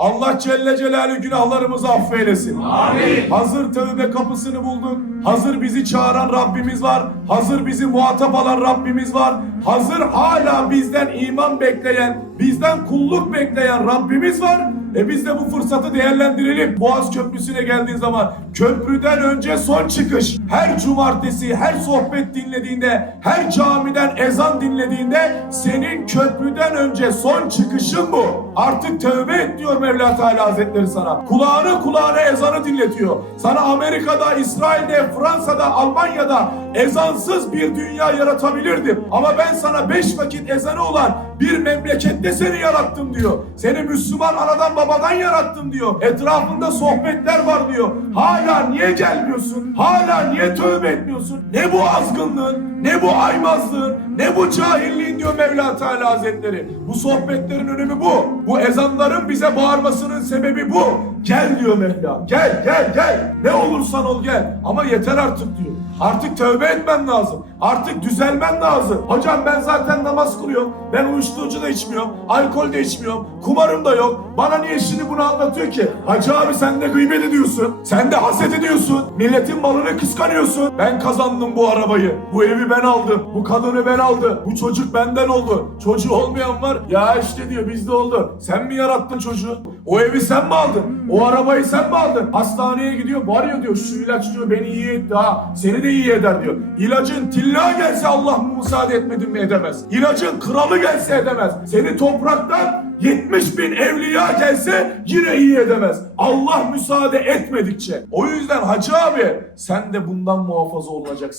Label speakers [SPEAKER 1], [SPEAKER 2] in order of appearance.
[SPEAKER 1] Allah Celle Celaluhu günahlarımızı affeylesin.
[SPEAKER 2] Amin.
[SPEAKER 1] Hazır tövbe kapısını bulduk. Hazır bizi çağıran Rabbimiz var. Hazır bizi muhatap alan Rabbimiz var. Hazır hala bizden iman bekleyen, bizden kulluk bekleyen Rabbimiz var. E biz de bu fırsatı değerlendirelim. Boğaz Köprüsü'ne geldiğin zaman köprüden önce son çıkış. Her cumartesi, her sohbet dinlediğinde, her camiden ezan dinlediğinde senin köprüden önce son çıkışın bu. Artık tövbe et diyor Mevla Teala Hazretleri sana. Kulağını kulağına ezanı dinletiyor. Sana Amerika'da, İsrail'de, Fransa'da, Almanya'da ezansız bir dünya yaratabilirdim. Ama ben sana beş vakit ezanı olan bir memlekette seni yarattım diyor. Seni Müslüman anadan babadan yarattım diyor. Etrafında sohbetler var diyor. Hala niye gelmiyorsun? Hala niye tövbe etmiyorsun? Ne bu azgınlığın? Ne bu aymazlığın? Ne bu cahilliğin diyor Mevla Teala Hazretleri. Bu sohbetlerin önemi bu. Bu ezanların bize bağırmasının sebebi bu. Gel diyor Mevla. Gel gel gel. Ne olursan ol gel. Ama yeter artık diyor. Artık tövbe etmen lazım. Artık düzelmen lazım. Hocam ben zaten namaz kılıyorum. Ben uyuşturucu da içmiyorum. Alkol de içmiyorum. Kumarım da yok. Bana niye şimdi bunu anlatıyor ki? Hacı abi sen de gıybet ediyorsun. Sen de haset ediyorsun. Milletin malını kıskanıyorsun. Ben kazandım bu arabayı. Bu evi ben aldım. Bu kadını ben aldım. Bu çocuk benden oldu. Çocuğu olmayan var. Ya işte diyor bizde oldu. Sen mi yarattın çocuğu? O evi sen mi aldın? O arabayı sen mi aldın? Hastaneye gidiyor. Var ya diyor şu ilaç diyor beni iyi etti ha. Seni de iyi eder diyor. İlacın tilla gelse Allah müsaade etmedin mi edemez. İlacın kralı gelse edemez. Seni topraktan 70 bin evliya gelse yine iyi edemez. Allah müsaade etmedikçe. O yüzden hacı abi sen de bundan muhafaza olacaksın.